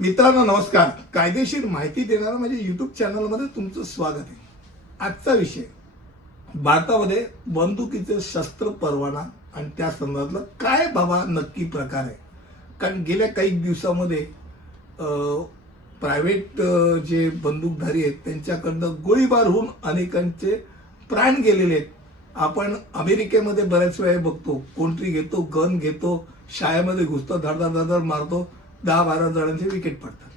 मित्रांनो नमस्कार. कायदेशीर माहिती देणारा माझ्या यूट्यूब चॅनलमध्ये तुमचं स्वागत आहे. आजचा विषय भारतामध्ये बंदुकीचे शस्त्र परवाना आणि त्या संदर्भातला काय बाबा नक्की प्रकार आहे. कारण गेल्या काही दिवसामध्ये प्रायव्हेट जे बंदूकधारी आहेत त्यांच्याकडनं गोळीबार होऊन अनेकांचे प्राण गेलेले आहेत. आपण अमेरिकेमध्ये बऱ्याच वेळा बघतो, कोणतरी घेतो, गन घेतो, शाळेमध्ये घुसतो, धडधड मारतो, 10-12 जणांचे विकेट पडतात.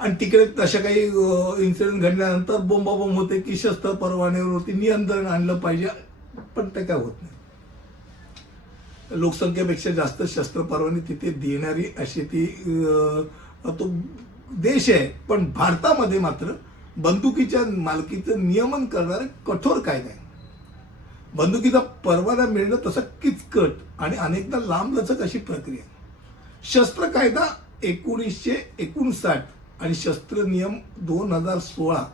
आणि तिकडे तशा काही इन्सिडेंट घडल्यानंतर बोंबाबोंब होते की शस्त्र परवान्यावरती नियंत्रण आणलं पाहिजे, पण ते काय होत नाही. लोकसंख्येपेक्षा जास्त शस्त्र परवाने तिथे देणारी अशी ती तो देश आहे. पण भारतामध्ये मात्र बंदुकीच्या मालकीचं नियमन करणारे कठोर कायदा आहे. बंदुकीचा परवाना मिळणं तसं किचकट आणि अनेकदा लांबलचक अशी प्रक्रिया. शस्त्र कायदा 1959 आणि शस्त्र नियम 2016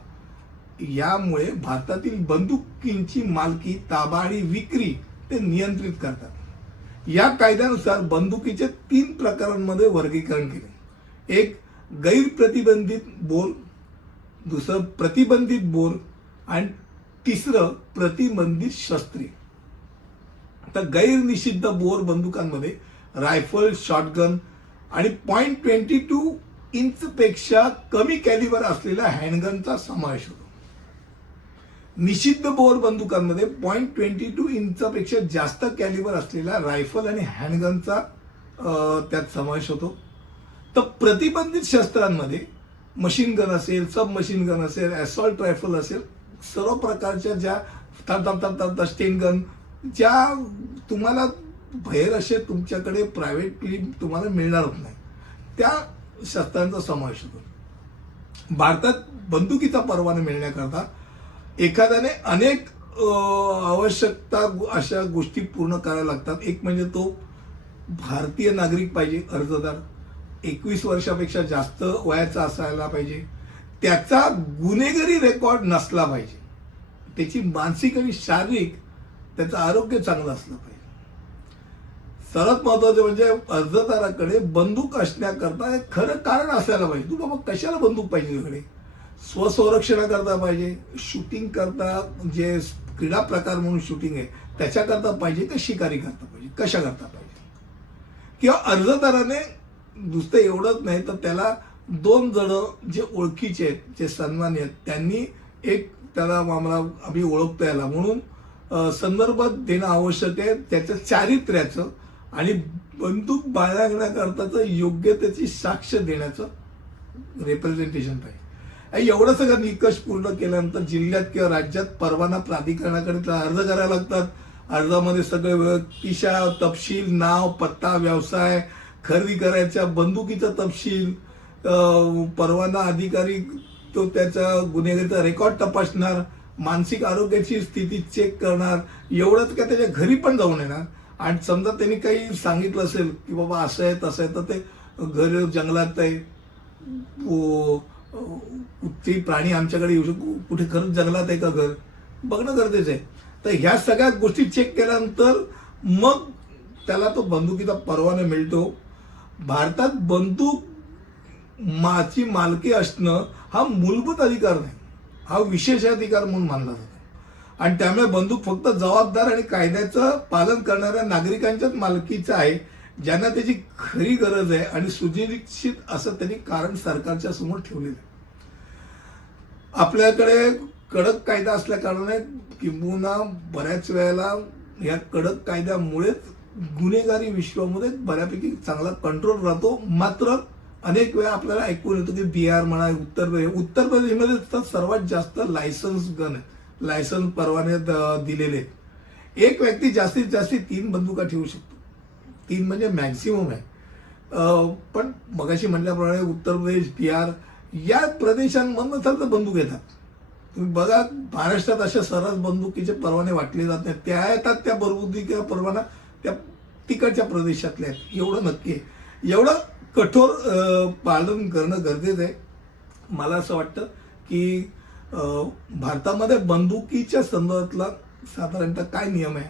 यामुळे भारतातील बंदुकींची मालकी, ताबा आणि विक्री ते नियंत्रित करतात. या कायद्यानुसार बंदुकीचे 3 प्रकारांमध्ये वर्गीकरण केले. एक गैरप्रतिबंधित बोर, दुसरं प्रतिबंधित बोर आणि तिसरं प्रतिबंधित शस्त्रे. तर गैरनिषिद्ध बोर बंदुकांमध्ये रायफल, शॉटगन आणि .22 इंचपेक्षा कमी कॅलिबर असलेल्या हँडगनचा समावेश होतो. निषिद्ध बोर बंदुकांमध्ये .22 इंचापेक्षा जास्त कॅलिबर असलेल्या रायफल आणि हँडगनचा त्यात समावेश होतो. तर प्रतिबंधित शस्त्रांमध्ये मशीन गन असेल, सब मशीन गन असेल, असॉल्ट रायफल असेल, सर्व प्रकारच्या ज्या स्टेन गन, ज्या तुम्हाला बाहेर असे तुमच्याकडे प्रायव्हेटली तुम्हाला मिळणारच नाही, त्या शस्त्रांचा समावेश होतो. भारतात बंदुकीचा परवाना मिळण्याकरता एखाद्याने अनेक आवश्यकता अशा गोष्टी पूर्ण कराव्या लागतात. एक म्हणजे तो भारतीय नागरिक पाहिजे, अर्जदार 21 वर्षापेक्षा जास्त वयाचा असायला पाहिजे, त्याचा गुन्हेगारी रेकॉर्ड नसला पाहिजे, त्याची मानसिक आणि शारीरिक त्याचं आरोग्य चांगलं असलं पाहिजे. सर्वात महत्वाचं म्हणजे अर्जदाराकडे बंदूक असण्याकरता एक खरं कारण असायला पाहिजे. तू बाबा कशाला बंदूक पाहिजे तुझ्याकडे? स्वसंरक्षणाकरता पाहिजे, शूटिंग करता, जे क्रीडा प्रकार म्हणून शूटिंग आहे त्याच्याकरता पाहिजे, का शिकारी करता पाहिजे, कशा करता पाहिजे. किंवा अर्जदाराने नुसतं एवढंच नाही तर त्याला 2 जण जे ओळखीचे आहेत, जे सन्मानी आहेत, त्यांनी एक त्याला आम्ही ओळखतो याला म्हणून संदर्भात देणं आवश्यक आहे. त्याच्या चारित्र्याचं आणि बंदूक बाळगण्याकरताचं योग्य त्याची साक्ष देण्याचं रिप्रेझेंटेशन पाहिजे. एवढं सगळं निकष पूर्ण केल्यानंतर जिल्ह्यात किंवा राज्यात परवाना प्राधिकरणाकडे अर्ज करायला लागतात. अर्जामध्ये सगळे व्यक्तिशः तपशील, नाव, पत्ता, व्यवसाय, खरेदी करायच्या बंदुकीचा तपशील, परवाना अधिकारी तो त्याचा गुन्हेगारीचा रेकॉर्ड तपासणार, मानसिक आरोग्याची स्थिती चेक करणार. एवढंच का त्याच्या घरी पण जाऊन येणार. आणि समजा त्यांनी काही सांगितलं असेल की बाबा असं आहे तसं आहे, तर ते घर जंगलात आहे, कुठेही प्राणी आमच्याकडे येऊ शकतो, कुठे खरंच जंगलात आहे का घर, बघणं गरजेचं आहे. तर ह्या सगळ्या गोष्टी चेक केल्यानंतर मग त्याला तो बंदुकीचा परवाना मिळतो. भारतात बंदूक ची मालकी असणं हा मूलभूत अधिकार नाही, हा विशेष अधिकार म्हणून मानला जातो. आणि त्यामुळे बंदूक फक्त जबाबदार आणि कायद्याचं पालन करणाऱ्या नागरिकांच्याच मालकीचं आहे, ज्यांना त्याची खरी गरज आहे आणि सुनिश्चित असं त्यांनी कारण सरकारच्या समोर ठेवलेलं आहे. आपल्याकडे कडक कायदा असल्या कारणाने किंबहुना बऱ्याच वेळेला या कडक कायद्यामुळेच गुन्हेगारी विश्वामध्ये बऱ्यापैकी चांगला कंट्रोल राहतो. मात्र अनेक वेळा आपल्याला ऐकून येतो की बिहार म्हणा, उत्तर प्रदेशमध्ये तर सर्वात जास्त लायसन्स गन आहे, लायसन्स परवाने दिलेले आहेत. एक व्यक्ती जास्तीत जास्त 3 बंदुका ठेवू शकतो. 3 म्हणजे मॅक्सिमम आहे. पण मगाशी म्हटल्याप्रमाणे उत्तर प्रदेश, बिहार या प्रदेशांमधून तर बंदूक येतात. तुम्ही बघा, महाराष्ट्रात अशा सर्रास बंदुकीचे परवाने वाटले जात नाहीत. त्या येतात त्या बंदुकीचा परवाना त्या तिकडच्या प्रदेशातल्या आहेत, एवढं नक्की आहे. एवढं कठोर पालन करणं गरजेचं आहे. मला असं वाटतं की भारतामध्ये बंदुकीच्या संदर्भातला साधारणतः काय नियम आहे,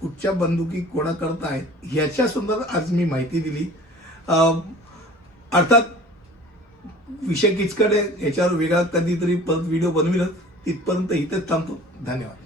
कुठच्या बंदुकी कोणाकरता आहेत ह्याच्या संदर्भात आज मी माहिती दिली. अर्थात विषय किचकट आहे, याच्यावर वेगळा कधीतरी परत व्हिडिओ बनविलच. तिथपर्यंत इथेच थांबतो. धन्यवाद.